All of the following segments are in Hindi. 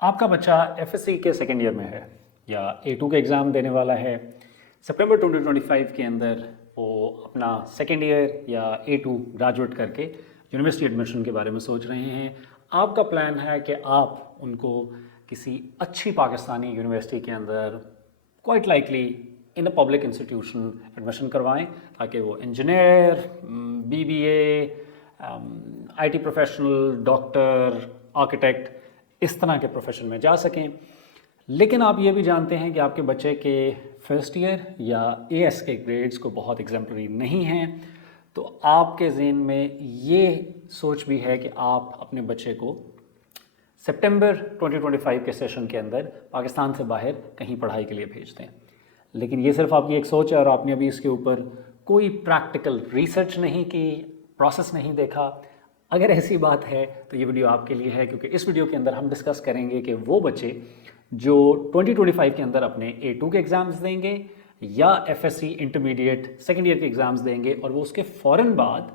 आपका बच्चा एफएससी के सेकेंड ईयर में है या A2 का एग्ज़ाम देने वाला है। सितंबर 2025 के अंदर वो अपना सेकेंड ईयर या A2 ग्रेजुएट करके यूनिवर्सिटी एडमिशन के बारे में सोच रहे हैं। आपका प्लान है कि आप उनको किसी अच्छी पाकिस्तानी यूनिवर्सिटी के अंदर quite likely in a public institution admission करवाएं ताकि वो engineer, BBA, IT professional, doctor, architect इस तरह के प्रोफेशन में जा सकें। लेकिन आप ये भी जानते हैं कि आपके बच्चे के फर्स्ट ईयर या AS के ग्रेड्स को बहुत एग्जाम्पलरी नहीं हैं, तो आपके ज़हन में ये सोच भी है कि आप अपने बच्चे को सितंबर 2025 के सेशन के अंदर पाकिस्तान से बाहर कहीं पढ़ाई के लिए भेज दें। लेकिन ये सिर्फ आपकी एक सोच है और आपने अभी इसके ऊपर कोई प्रैक्टिकल रिसर्च नहीं की, प्रोसेस नहीं देखा। अगर ऐसी बात है तो ये वीडियो आपके लिए है, क्योंकि इस वीडियो के अंदर हम डिस्कस करेंगे कि वो बच्चे जो 2025 के अंदर अपने A2 के एग्ज़ाम्स देंगे या FSC इंटरमीडिएट सेकेंड ईयर के एग्ज़ाम्स देंगे और वो उसके फ़ौरन बाद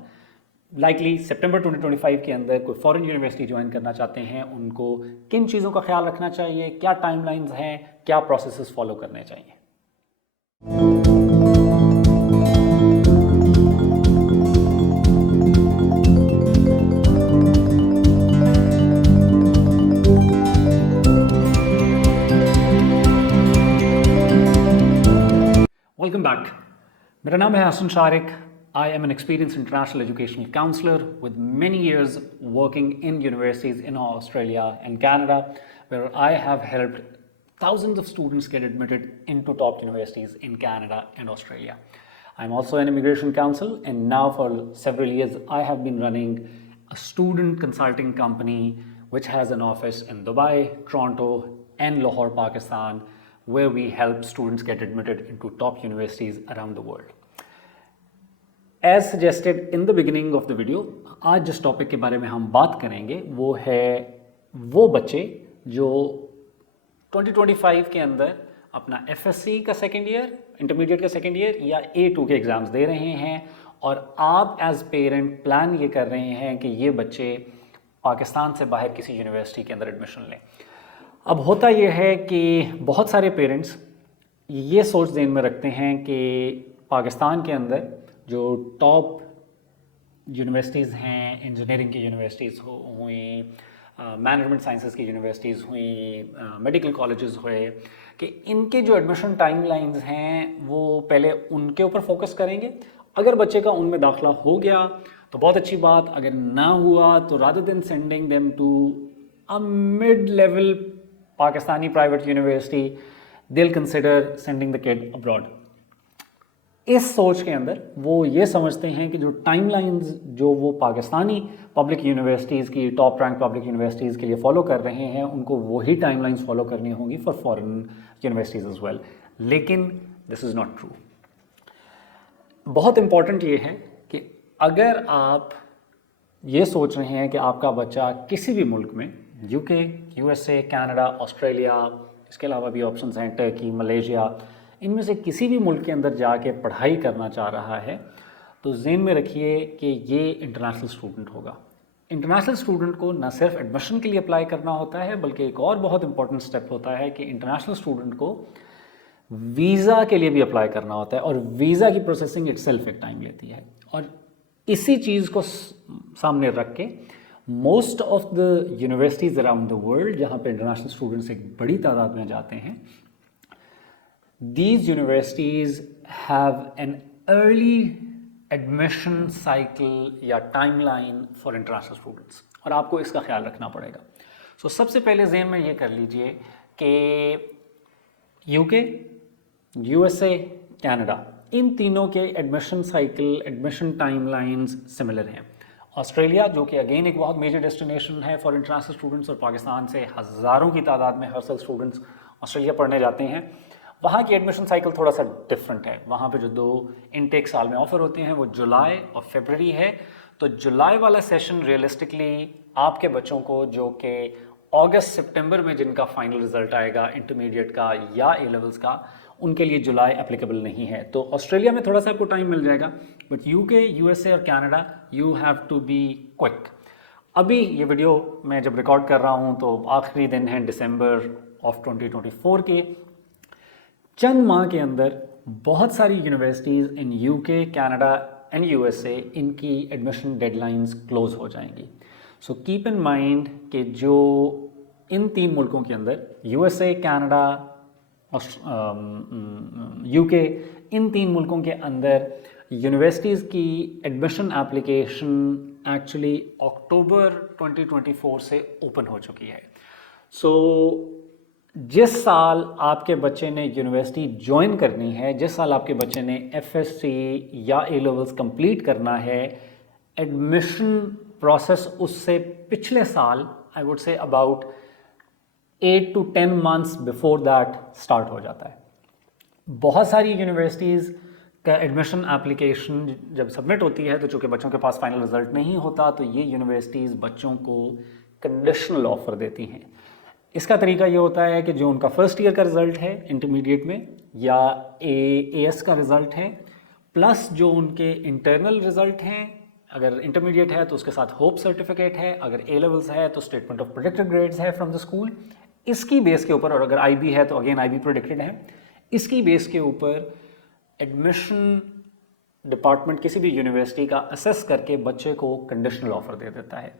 लाइकली सितंबर 2025 के अंदर कोई फॉरेन यूनिवर्सिटी ज्वाइन करना चाहते हैं, उनको किन चीज़ों का ख्याल रखना चाहिए, क्या टाइमलाइंस हैं, क्या प्रोसेसेस फॉलो करने चाहिए। Welcome back. मेरा नाम है Hasan Shariq. I am an experienced international educational counselor with many years working in universities in Australia and Canada, where I have helped thousands of students get admitted into top universities in Canada and Australia. I'm also an immigration counsel, and now for several years I have been running a student consulting company which has an office in Dubai, Toronto, and Lahore, Pakistan, where we help students get admitted into top universities around the world. As suggested in the beginning of the video, आज जिस टॉपिक के बारे में हम बात करेंगे वो है वो बच्चे जो 2025 के अंदर अपना FSC का सेकेंड ईयर, इंटरमीडिएट का सेकेंड ईयर या A2 के एग्ज़ाम्स दे रहे हैं और आप एज पेरेंट प्लान ये कर रहे हैं कि ये बच्चे पाकिस्तान से बाहर किसी यूनिवर्सिटी के अंदर एडमिशन लें। अब होता ये है कि बहुत सारे पेरेंट्स ये सोच ज़हन में रखते हैं कि पाकिस्तान के अंदर जो टॉप यूनिवर्सिटीज़ हैं, इंजीनियरिंग की यूनिवर्सिटीज़ हुई, मैनेजमेंट साइंसेस की यूनिवर्सिटीज़ हुई, मेडिकल कॉलेजेस हुए, कि इनके जो एडमिशन टाइमलाइंस हैं वो पहले उनके ऊपर फोकस करेंगे। अगर बच्चे का उनमें दाखिला हो गया तो बहुत अच्छी बात, अगर ना हुआ तो rather than sending them to a mid level Pakistani private university, they will consider sending the kid abroad. इस सोच के अंदर वो ये समझते हैं कि जो टाइमलाइंस जो वो पाकिस्तानी पब्लिक यूनिवर्सिटीज़ की, टॉप रैंक पब्लिक यूनिवर्सिटीज़ के लिए फॉलो कर रहे हैं, उनको वही टाइमलाइंस फॉलो करनी होंगी for foreign universities as well. लेकिन दिस इज़ नॉट ट्रू। बहुत इम्पॉर्टेंट ये है कि अगर आप ये सोच रहे हैं कि आपका बच्चा किसी भी मुल्क में, UK, USA, कनाडा, ऑस्ट्रेलिया, इसके अलावा भी ऑप्शंस हैं टर्की, मलेशिया, इनमें से किसी भी मुल्क के अंदर जाके पढ़ाई करना चाह रहा है, तो ज़हन में रखिए कि ये इंटरनेशनल स्टूडेंट होगा। इंटरनेशनल स्टूडेंट को न सिर्फ एडमिशन के लिए अप्लाई करना होता है, बल्कि एक और बहुत इंपॉर्टेंट स्टेप होता है कि इंटरनेशनल स्टूडेंट को वीज़ा के लिए भी अप्लाई करना होता है, और वीज़ा की प्रोसेसिंग इटसेल्फ एक टाइम लेती है। और इसी चीज़ को सामने रख के most of the universities around the world जहाँ पे इंटरनेशनल स्टूडेंट्स एक बड़ी तादाद में जाते हैं, these universities have an early admission cycle या timeline for international students, और आपको इसका ख्याल रखना पड़ेगा। So, सबसे पहले ज़हन में ये कर लीजिए कि UK, USA, कनाडा, इन तीनों के admission cycle, admission timelines similar हैं। ऑस्ट्रेलिया, जो कि अगेन एक बहुत मेजर डेस्टिनेशन है फॉर इंटरनेशनल स्टूडेंट्स, और पाकिस्तान से हज़ारों की तादाद में हर साल स्टूडेंट्स ऑस्ट्रेलिया पढ़ने जाते हैं, वहाँ की एडमिशन साइकिल थोड़ा सा डिफरेंट है। वहाँ पे जो 2 इनटेक साल में ऑफ़र होते हैं वो जुलाई और फरवरी है। तो जुलाई वाला सेशन रियलिस्टिकली आपके बच्चों को जो कि अगस्त सितंबर में जिनका फाइनल रिजल्ट आएगा इंटरमीडिएट का या A लेवल्स का, उनके लिए जुलाई एप्लीकेबल नहीं है। तो ऑस्ट्रेलिया में थोड़ा सा आपको टाइम मिल जाएगा, बट UK, USA और Canada you have to be quick. अभी ये वीडियो मैं जब रिकॉर्ड कर रहा हूँ तो आखिरी दिन है दिसंबर ऑफ 2024 के। चंद माह के अंदर बहुत सारी universities in UK, Canada and USA इनकी एडमिशन डेडलाइंस क्लोज हो जाएंगी। सो कीप इन माइंड कि जो इन 3 मुल्कों के अंदर यूएसए, कनाडा, यूके, इन 3 मुल्कों के अंदर यूनिवर्सिटीज़ की एडमिशन एप्लीकेशन एक्चुअली अक्टूबर 2024 से ओपन हो चुकी है। सो जिस साल आपके बच्चे ने यूनिवर्सिटी ज्वाइन करनी है, जिस साल आपके बच्चे ने एफएससी या ए लेवल्स कंप्लीट करना है, एडमिशन प्रोसेस उससे पिछले साल I would say about 8 to 10 months before that start हो जाता है। बहुत सारी यूनिवर्सिटीज़ का एडमिशन एप्लीकेशन जब सबमिट होती है तो चूँकि बच्चों के पास फाइनल रिजल्ट नहीं होता तो ये यूनिवर्सिटीज़ बच्चों को कंडीशनल ऑफ़र देती हैं। इसका तरीका ये होता है कि जो उनका फर्स्ट ईयर का रिज़ल्ट है इंटरमीडिएट में या एएस का रिज़ल्ट है, प्लस जो उनके इंटरनल रिज़ल्ट हैं, अगर इंटरमीडिएट है तो उसके साथ होप सर्टिफिकेट है, अगर ए लेवल्स है तो स्टेटमेंट ऑफ प्रेडिक्टेड ग्रेड्स है फ्रॉम द स्कूल, इसकी बेस के ऊपर, और अगर आईबी है तो अगेन आईबी प्रेडिक्टेड है, इसकी बेस के ऊपर एडमिशन डिपार्टमेंट किसी भी यूनिवर्सिटी का असेस करके बच्चे को कंडीशनल ऑफर दे देता है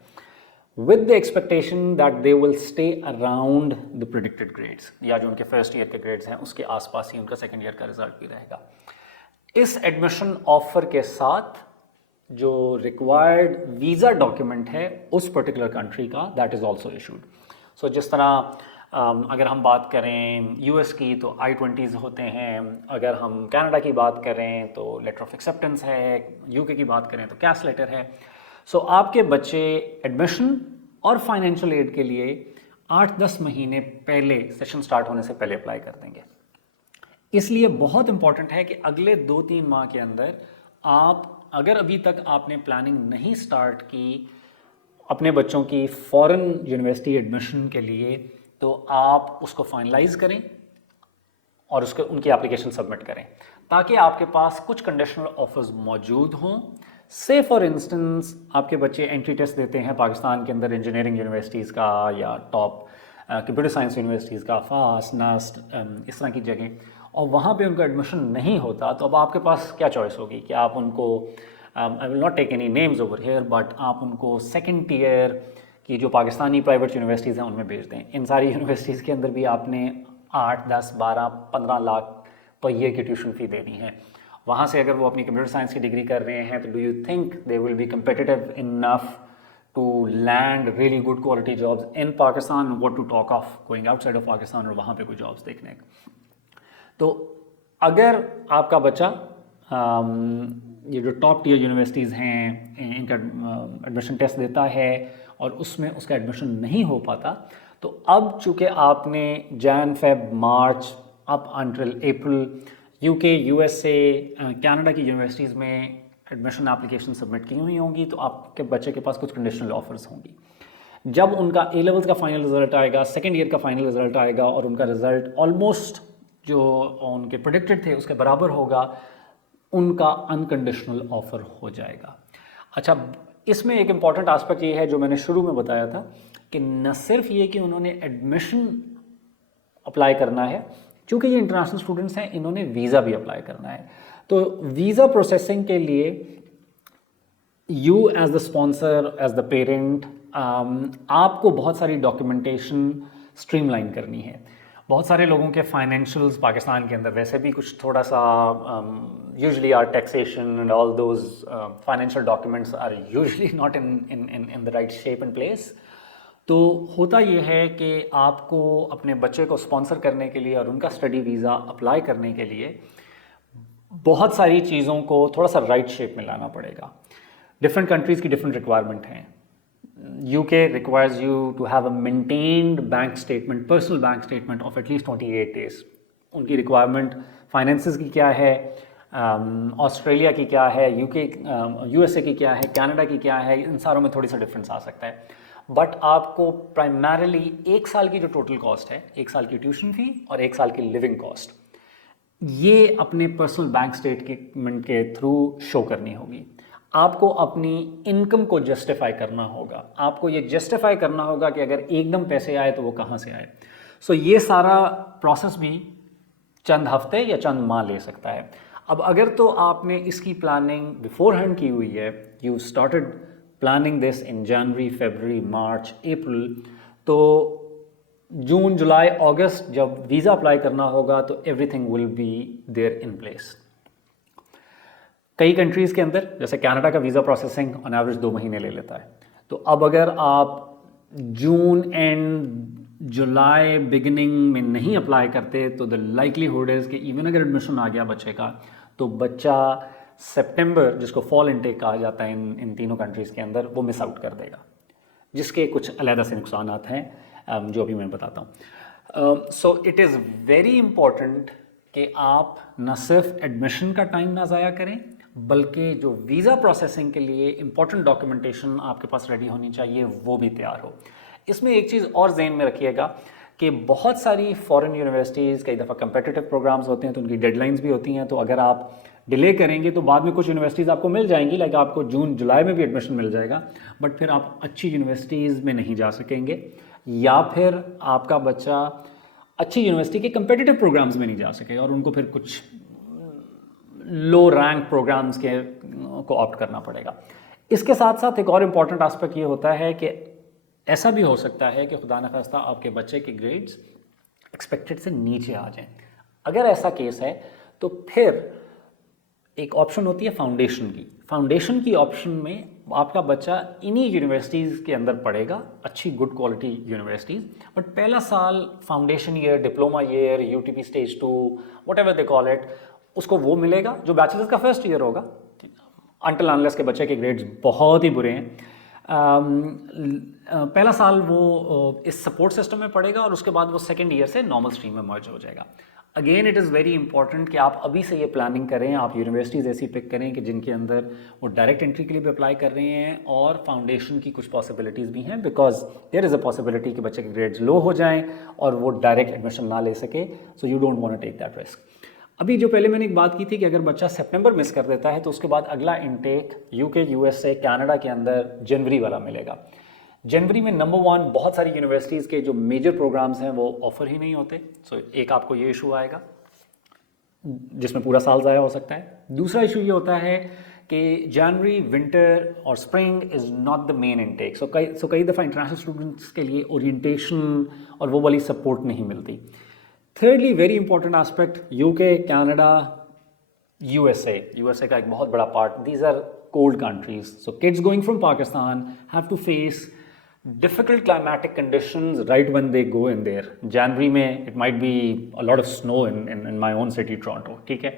with the expectation that they will stay around the predicted grades, या जो उनके फर्स्ट ईयर के ग्रेड्स हैं उसके आसपास ही उनका सेकेंड ईयर का रिजल्ट भी रहेगा। इस एडमिशन ऑफर के साथ जो रिक्वायर्ड वीज़ा डॉक्यूमेंट है उस पर्टिकुलर कंट्री का, दैट इज़ ऑल्सो इशूड। सो जिस तरह अगर हम बात करें यूएस की तो I-20s होते हैं, अगर हम कनाडा की बात करें तो लेटर ऑफ एक्सेप्टेंस है, यूके की बात करें तो कैश लेटर है। सो आपके बच्चे एडमिशन और फाइनेंशियल एड के लिए 8-10 महीने पहले, सेशन स्टार्ट होने से पहले अप्लाई कर देंगे। इसलिए बहुत इंपॉर्टेंट है कि अगले 2-3 माह के अंदर आप, अगर अभी तक आपने प्लानिंग नहीं स्टार्ट की अपने बच्चों की फॉरेन यूनिवर्सिटी एडमिशन के लिए, तो आप उसको फाइनलाइज करें और उसके उनकी एप्लीकेशन सबमिट करें ताकि आपके पास कुछ कंडीशनल ऑफर्स मौजूद हों। से फॉर इंस्टेंस आपके बच्चे एंट्री टेस्ट देते हैं पाकिस्तान के अंदर इंजीनियरिंग यूनिवर्सिटीज़ का या टॉप कंप्यूटर साइंस यूनिवर्सिटीज़ का, फास्ट, नास्ट, इस तरह की जगह, और वहाँ पे उनका एडमिशन नहीं होता, तो अब आपके पास क्या चॉइस होगी कि आप उनको, I will not take any names over here, but आप उनको सेकेंड टीयर की जो पाकिस्तानी प्राइवेट यूनिवर्सिटीज़ हैं उनमें भेज दें। इन सारी यूनिवर्सिटीज़ के अंदर भी आपने 8, 10, 12, 15 लाख पर ईयर की ट्यूशन फ़ी देनी है। वहाँ से अगर वो अपनी कंप्यूटर साइंस की डिग्री कर रहे हैं तो do you think they will be competitive enough to land really good quality jobs in Pakistan, what to talk of going outside of Pakistan और वहाँ पे कोई जॉब्स देखने का। तो अगर आपका बच्चा ये जो टॉप टियर यूनिवर्सिटीज़ हैं इनका एडमिशन टेस्ट देता है और उसमें उसका एडमिशन नहीं हो पाता, तो अब चूँकि आपने जैन, फेब, मार्च अप अंटिल अप्रैल यूके, यूएसए, कनाडा की यूनिवर्सिटीज़ में एडमिशन एप्लीकेशन सबमिट की हुई होंगी, तो आपके बच्चे के पास कुछ कंडीशनल ऑफर्स होंगी। जब उनका ए लेवल्स का फाइनल रिजल्ट आएगा, सेकेंड ईयर का फाइनल रिजल्ट आएगा और उनका रिजल्ट ऑलमोस्ट जो उनके प्रेडिक्टेड थे उसके बराबर होगा, उनका अनकंडीशनल ऑफर हो जाएगा। अच्छा, इसमें एक इम्पॉर्टेंट एस्पेक्ट ये है जो मैंने शुरू में बताया था कि न सिर्फ ये कि उन्होंने एडमिशन अप्लाई करना है, क्योंकि ये इंटरनेशनल स्टूडेंट्स हैं, इन्होंने वीज़ा भी अप्लाई करना है। तो वीज़ा प्रोसेसिंग के लिए you as the sponsor, as the parent, आपको बहुत सारी डॉक्यूमेंटेशन स्ट्रीमलाइन करनी है। बहुत सारे लोगों के फाइनेंशियल्स पाकिस्तान के अंदर वैसे भी कुछ थोड़ा सा usually are taxation and all those financial documents are usually not in the right shape and place. तो होता ये है कि आपको अपने बच्चे को स्पॉन्सर करने के लिए और उनका स्टडी वीज़ा अप्लाई करने के लिए बहुत सारी चीज़ों को थोड़ा सा राइट शेप में लाना पड़ेगा। डिफरेंट कंट्रीज़ की डिफरेंट रिक्वायरमेंट हैं। UK requires you to have a maintained bank statement, personal bank statement of at least 28 days. उनकी रिक्वायरमेंट फाइनेंसेस की क्या है, ऑस्ट्रेलिया की क्या है, USA की क्या है, कनाडा की क्या है, इन सारों में थोड़ी सा डिफरेंस आ सकता है। बट आपको प्राइमरली 1 साल की जो टोटल कॉस्ट है, 1 साल की ट्यूशन फ़ी और 1 साल की लिविंग कॉस्ट, ये अपने पर्सनल बैंक स्टेटमेंट के थ्रू शो करनी होगी। आपको अपनी इनकम को जस्टिफाई करना होगा, आपको ये जस्टिफाई करना होगा कि अगर एकदम पैसे आए तो वो कहाँ से आए। सो ये सारा प्रोसेस भी चंद हफ्ते या चंद माह ले सकता है। अब अगर तो आपने इसकी प्लानिंग बिफोर हैंड की हुई है, you started planning this in January, February, March, April, तो जून, जुलाई, अगस्त जब वीज़ा अप्लाई करना होगा तो everything will be there in place. कई कंट्रीज़ के अंदर जैसे कनाडा का वीज़ा प्रोसेसिंग ऑन एवरेज 2 महीने ले लेता है। तो अब अगर आप जून एंड जुलाई बिगिनिंग में नहीं अप्लाई करते तो द लाइकलीहुड इज़ कि इवन अगर एडमिशन आ गया बच्चे का तो बच्चा सितंबर, जिसको फॉल इनटेक कहा जाता है इन तीनों कंट्रीज़ के अंदर, वो मिस आउट कर देगा, जिसके कुछ अलग से नुकसान हैं जो अभी मैं बताता हूँ। So it is very important कि आप न सिर्फ एडमिशन का टाइम ना ज़ाया करें, बल्कि जो वीज़ा प्रोसेसिंग के लिए इंपॉर्टेंट डॉक्यूमेंटेशन आपके पास रेडी होनी चाहिए वो भी तैयार हो। इसमें एक चीज़ और ज़हन में रखिएगा कि बहुत सारी फॉरेन यूनिवर्सिटीज़ कई दफ़ा कंपेटिटिव प्रोग्राम्स होते हैं तो उनकी डेडलाइंस भी होती हैं, तो अगर आप डिले करेंगे तो बाद में कुछ यूनिवर्सिटीज़ आपको मिल जाएंगी, लाइक आपको जून जुलाई में भी एडमिशन मिल जाएगा, बट फिर आप अच्छी यूनिवर्सिटीज़ में नहीं जा सकेंगे, या फिर आपका बच्चा अच्छी यूनिवर्सिटी के कंपेटिटिव प्रोग्राम्स में नहीं जा सकेगा और उनको फिर कुछ लो रैंक प्रोग्राम्स के को ऑप्ट करना पड़ेगा। इसके साथ साथ एक और इम्पॉर्टेंट एस्पेक्ट ये होता है कि ऐसा भी हो सकता है कि खुदा न खास्ता आपके बच्चे के ग्रेड्स एक्सपेक्टेड से नीचे आ जाएं। अगर ऐसा केस है तो फिर एक ऑप्शन होती है फाउंडेशन की। फाउंडेशन की ऑप्शन में आपका बच्चा इन्हीं यूनिवर्सिटीज़ के अंदर पढ़ेगा, अच्छी गुड क्वालिटी यूनिवर्सिटीज़, बट पहला साल foundation year, diploma year, UTP stage 2, whatever they call it, उसको वो मिलेगा जो बैचलर्स का फर्स्ट ईयर होगा, अनटिल अनलेस के बच्चे के ग्रेड्स बहुत ही बुरे हैं। पहला साल वो इस सपोर्ट सिस्टम में पढ़ेगा और उसके बाद वो सेकेंड ईयर से नॉर्मल स्ट्रीम में मर्ज हो जाएगा। Again it is very important कि आप अभी से ये प्लानिंग करें, आप यूनिवर्सिटीज़ ऐसी पिक करें कि जिनके अंदर वो डायरेक्ट एंट्री के लिए भी अप्लाई कर रहे हैं और फाउंडेशन की कुछ पॉसिबिलिटीज़ भी हैं, because there is a possibility कि बच्चे के ग्रेड्स लो हो जाएं और वो डायरेक्ट एडमिशन ना ले सके, so you don't want to take that risk. अभी जो पहले मैंने एक बात की थी कि अगर बच्चा सितंबर मिस कर देता है तो उसके बाद अगला इनटेक यूके, यूएसए, कनाडा के अंदर जनवरी वाला मिलेगा। जनवरी में नंबर 1 बहुत सारी यूनिवर्सिटीज़ के जो मेजर प्रोग्राम्स हैं वो ऑफ़र ही नहीं होते, सो एक आपको ये इशू आएगा जिसमें पूरा साल ज़ाया हो सकता है। दूसरा इशू ये होता है कि जनवरी, विंटर और spring is not the main intake, so कई दफ़ा इंटरनेशनल स्टूडेंट्स के लिए ओरिएंटेशन और वो वाली सपोर्ट नहीं मिलती। Thirdly, very important aspect, UK, Canada, USA का एक बहुत बड़ा part. These are cold countries. So kids going from Pakistan have to face difficult climatic conditions right when they go in there. January में it might be a lot of snow in my own city, Toronto. ठीक है?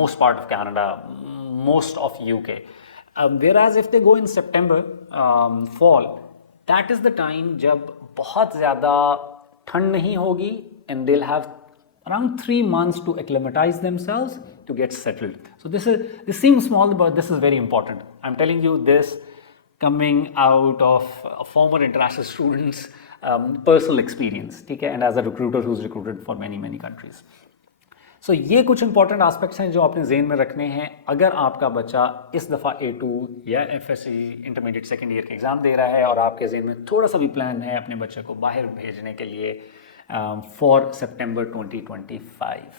Most part of Canada, most of UK. Whereas if they go in September, fall, that is the time जब बहुत ज़्यादा ठंड नहीं होगी, and they'll have around 3 months to acclimatize themselves to get settled. So this seems small, but this is very important. I'm telling you this coming out of a former international student's personal experience, ठीक है, and as a recruiter who's recruited for many countries. So ये कुछ इंपॉर्टेंट एस्पेक्ट्स हैं जो आपने जेन में रखने हैं अगर आपका बच्चा इस दफ़ा A2 या FSC इंटरमीडिएट सेकेंड ईयर के एग्ज़ाम दे रहा है और आपके जेन में थोड़ा सा भी प्लान है अपने बच्चे को बाहर भेजने के लिए for September 2025.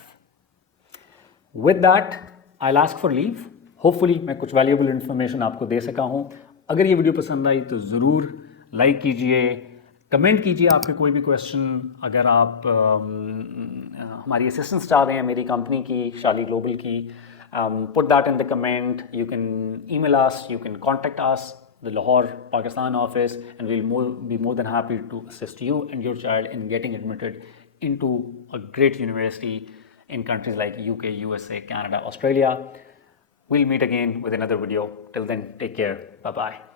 With that, I'll ask for leave. Hopefully मैं कुछ valuable information आपको दे सका हूँ। अगर ये वीडियो पसंद आई तो ज़रूर लाइक कीजिए, कमेंट कीजिए आपके कोई भी क्वेश्चन। अगर आप हमारी असिस्टेंस चाह रहे हैं मेरी कंपनी की, शाली ग्लोबल की, put that in the comment. You can email us, you can contact us, the Lahore, Pakistan office, and we'll be more than happy to assist you and your child in getting admitted into a great university in countries like UK, USA, Canada, Australia. We'll meet again with another video. Till then, take care. Bye-bye.